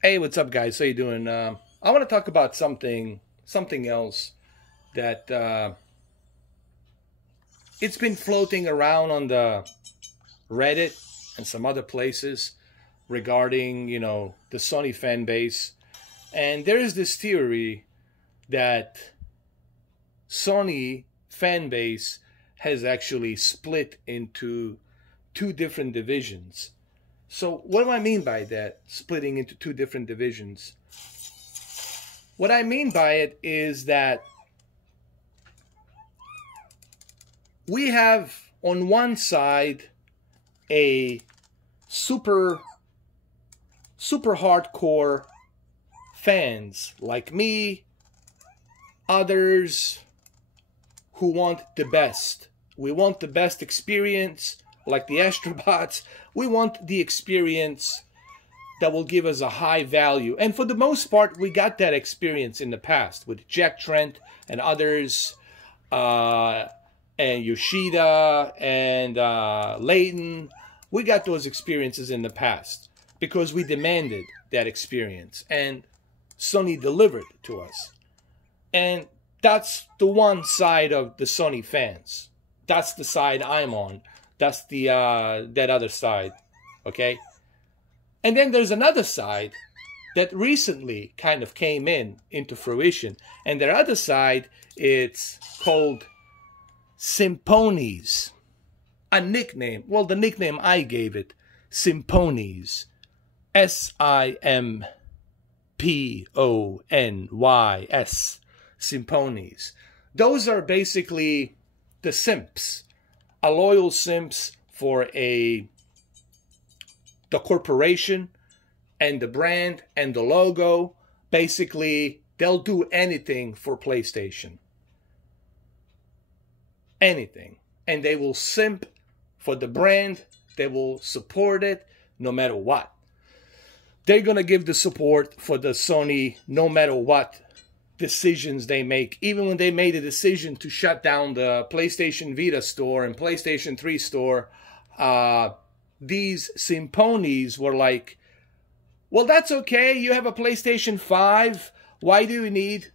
Hey, what's up, guys? How you doing? I want to talk about something else that it's been floating around on the Reddit and some other places regarding, the Sony fan base. And there is this theory that Sony fan base has actually split into two different divisions. So what do I mean by that, splitting into two different divisions? What I mean by it is that we have on one side a super hardcore fans like me, others who want the best. We want the best experience, like the Astrobots. We want the experience that will give us a high value. And for the most part, we got that experience in the past with Jack Trent and others, and Yoshida and Layton. We got those experiences in the past because we demanded that experience. And Sony delivered to us. And that's the one side of the Sony fans. That's the side I'm on. That's the that other side, okay? And then there's another side that recently kind of came into fruition. And their other side, it's called SIMPONY'S. A nickname. Well, the nickname I gave it, SIMPONY'S. SIMPONY'S. SIMPONY'S. Those are basically the simps. A loyal simps for the corporation and the brand and the logo. Basically, they'll do anything for PlayStation. Anything. And they will simp for the brand. They will support it no matter what. They're going to give the support for the Sony no matter what decisions they make. Even when they made a decision to shut down the PlayStation Vita store and PlayStation 3 store, these SIMPONY'S were like, well, that's okay. You have a PlayStation 5. Why do you need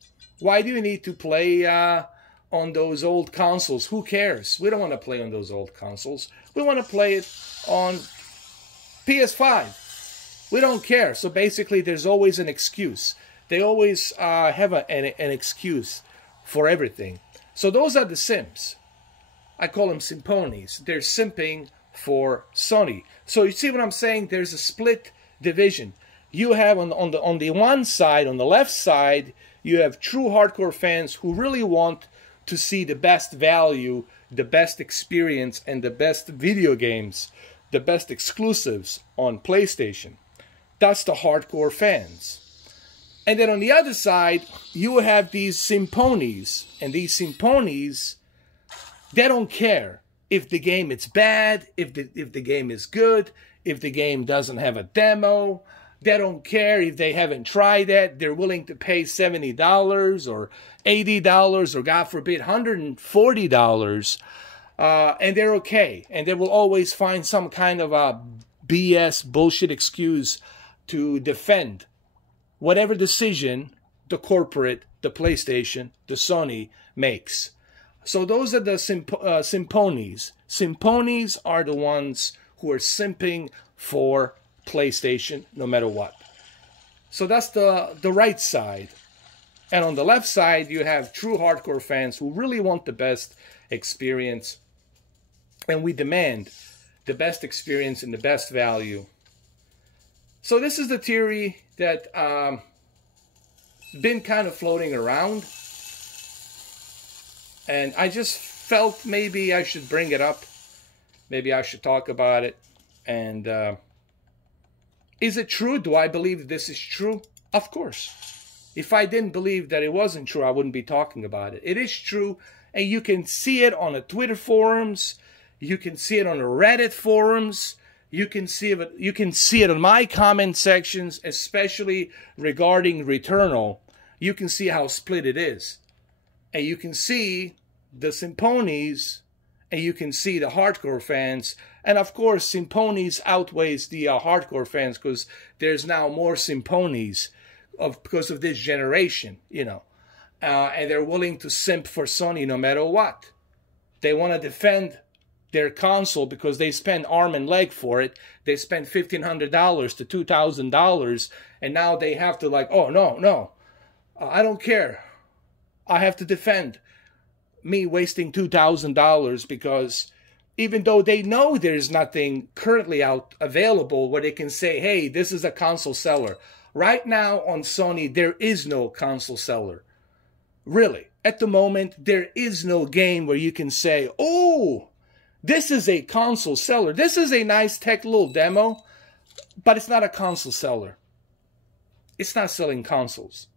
to play on those old consoles? Who cares? We don't want to play on those old consoles. We want to play it on PS5. We don't care. So basically, there's always an excuse. They always have an excuse for everything. So those are the simps. I call them SIMPONY'S. They're simping for Sony. So you see what I'm saying? There's a split division. You have on the one side, on the left side, you have true hardcore fans who really want to see the best value, the best experience, and the best video games, the best exclusives on PlayStation. That's the hardcore fans. And then on the other side, you have these SIMPONY'S. And these SIMPONY'S, they don't care if the game is bad, if the game is good, if the game doesn't have a demo. They don't care if they haven't tried it. They're willing to pay $70 or $80 or, God forbid, $140. And they're okay. And they will always find some kind of a BS bullshit excuse to defend whatever decision the corporate, the PlayStation, the Sony makes. So those are the SIMPONY'S. SIMPONY'S are the ones who are simping for PlayStation no matter what. So that's the right side. And on the left side, you have true hardcore fans who really want the best experience. And we demand the best experience and the best value. So this is the theory that been kind of floating around. And I just felt maybe I should bring it up. Maybe I should talk about it. And is it true? Do I believe this is true? Of course. If I didn't believe that it wasn't true, I wouldn't be talking about it. It is true. And you can see it on the Twitter forums. You can see it on the Reddit forums. You can see it on my comment sections, especially regarding Returnal. You can see how split it is. And you can see the SIMPONY'S and you can see the hardcore fans. And of course, Simpony's outweighs the hardcore fans, because there's now more Simpony's because of this generation, you know. And they're willing to simp for Sony no matter what. They want to defend their console because they spend arm and leg for it. They spend $1,500 to $2,000, and now they have to like, oh, no, I don't care. I have to defend me wasting $2,000, because even though they know there's nothing currently out available where they can say, hey, this is a console seller. Right now on Sony, there is no console seller. Really, at the moment, there is no game where you can say, oh, this is a console seller. This is a nice tech little demo, but it's not a console seller. It's not selling consoles,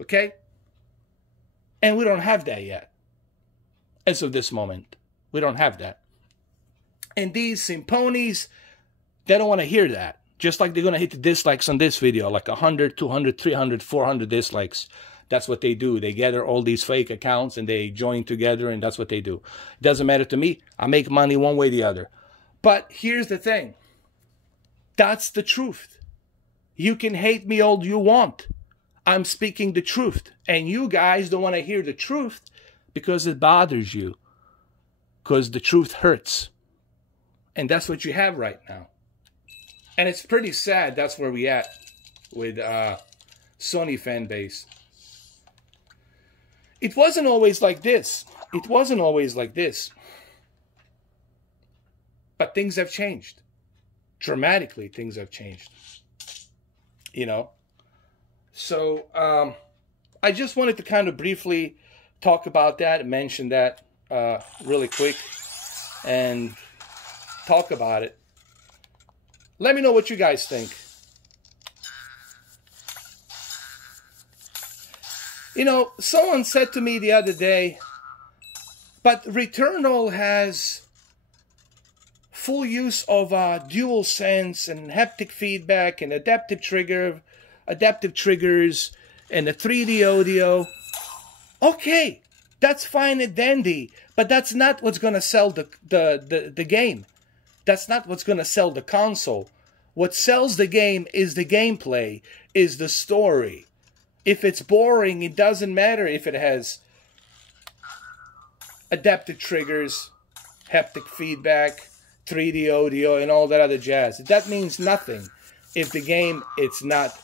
okay? And we don't have that yet. As of this moment, we don't have that. And these Simpony's, they don't want to hear that. Just like they're going to hit the dislikes on this video, like 100, 200, 300, 400 dislikes. That's what they do. They gather all these fake accounts and they join together, and that's what they do. It doesn't matter to me. I make money one way or the other. But here's the thing. That's the truth. You can hate me all you want. I'm speaking the truth. And you guys don't want to hear the truth because it bothers you. Because the truth hurts. And that's what you have right now. And it's pretty sad that's where we at with SONY Fanbase. It wasn't always like this. It wasn't always like this. But things have changed. Dramatically, things have changed. You know? So, I just wanted to kind of briefly talk about that, mention that really quick, and talk about it. Let me know what you guys think. You know, someone said to me the other day, but Returnal has full use of dual sense and haptic feedback and adaptive triggers and the 3D audio. Okay, that's fine and dandy, but that's not what's going to sell the game. That's not what's going to sell the console. What sells the game is the gameplay, is the story. If it's boring, it doesn't matter if it has adaptive triggers, haptic feedback, 3D audio, and all that other jazz. That means nothing if the game it's not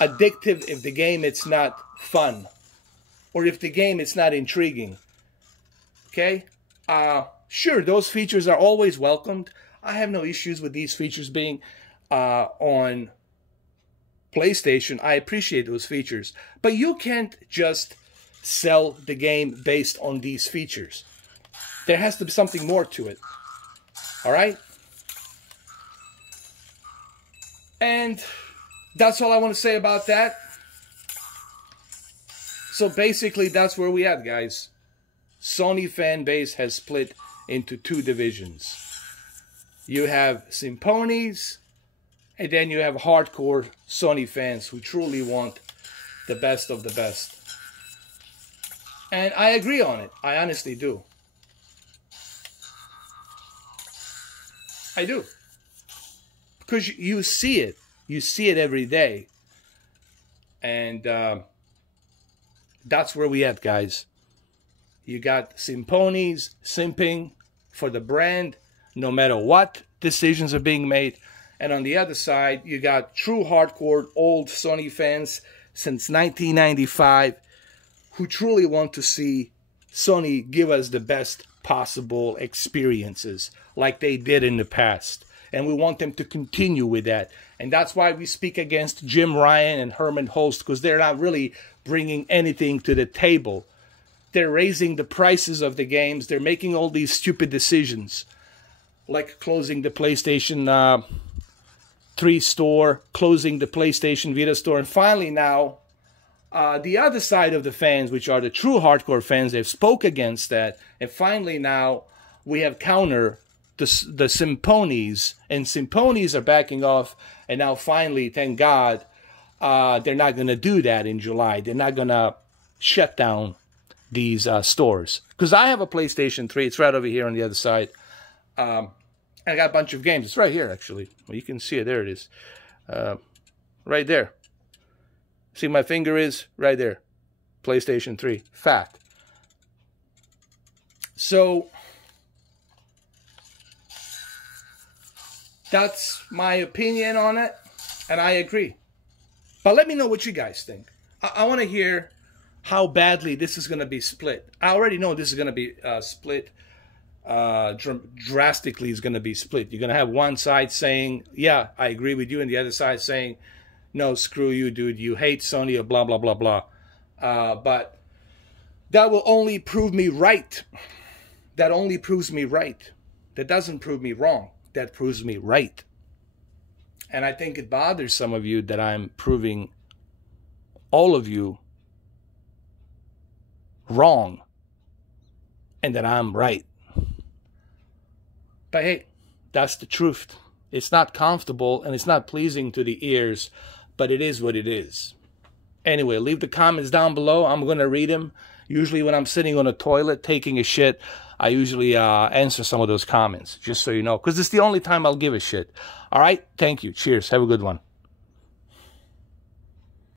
addictive, if the game it's not fun, or if the game it's not intriguing. Okay? Sure, those features are always welcomed. I have no issues with these features being on PlayStation. I appreciate those features. But you can't just sell the game based on these features. There has to be something more to it. Alright? And that's all I want to say about that. So basically, that's where we at, guys. SONY Fanbase has split into two divisions. You have Simpony's, and then you have hardcore Sony fans who truly want the best of the best. And I agree on it. I honestly do. I do. Because you see it. You see it every day. And that's where we at, guys. You got Simpony's simping for the brand, no matter what decisions are being made. And on the other side, you got true hardcore old Sony fans since 1995 who truly want to see Sony give us the best possible experiences like they did in the past. And we want them to continue with that. And that's why we speak against Jim Ryan and Herman Holst, because they're not really bringing anything to the table. They're raising the prices of the games. They're making all these stupid decisions, like closing the PlayStation 3 store, closing the PlayStation Vita store, and finally now, the other side of the fans, which are the true hardcore fans, they've spoke against that, and finally now we have counter the Simpony's, and Simpony's are backing off, and now finally, thank God, they're not going to do that in July. They're not going to shut down these stores. Because I have a PlayStation 3. It's right over here on the other side. I got a bunch of games. It's right here, actually. Well, you can see it. There it is. Right there. See, my finger is right there. PlayStation 3. Fact. So, that's my opinion on it, and I agree. But let me know what you guys think. I want to hear how badly this is going to be split. I already know this is going to be split. Drastically is going to be split. You're going to have one side saying, yeah, I agree with you, and the other side saying, no, screw you, dude. You hate Sony or blah, blah, blah, blah. But that will only prove me right. That only proves me right. That doesn't prove me wrong. That proves me right. And I think it bothers some of you that I'm proving all of you wrong and that I'm right. But hey, that's the truth. It's not comfortable and it's not pleasing to the ears, but it is what it is. Anyway, leave the comments down below. I'm going to read them. Usually when I'm sitting on a toilet taking a shit, I usually answer some of those comments, just so you know, because it's the only time I'll give a shit. All right? Thank you. Cheers. Have a good one.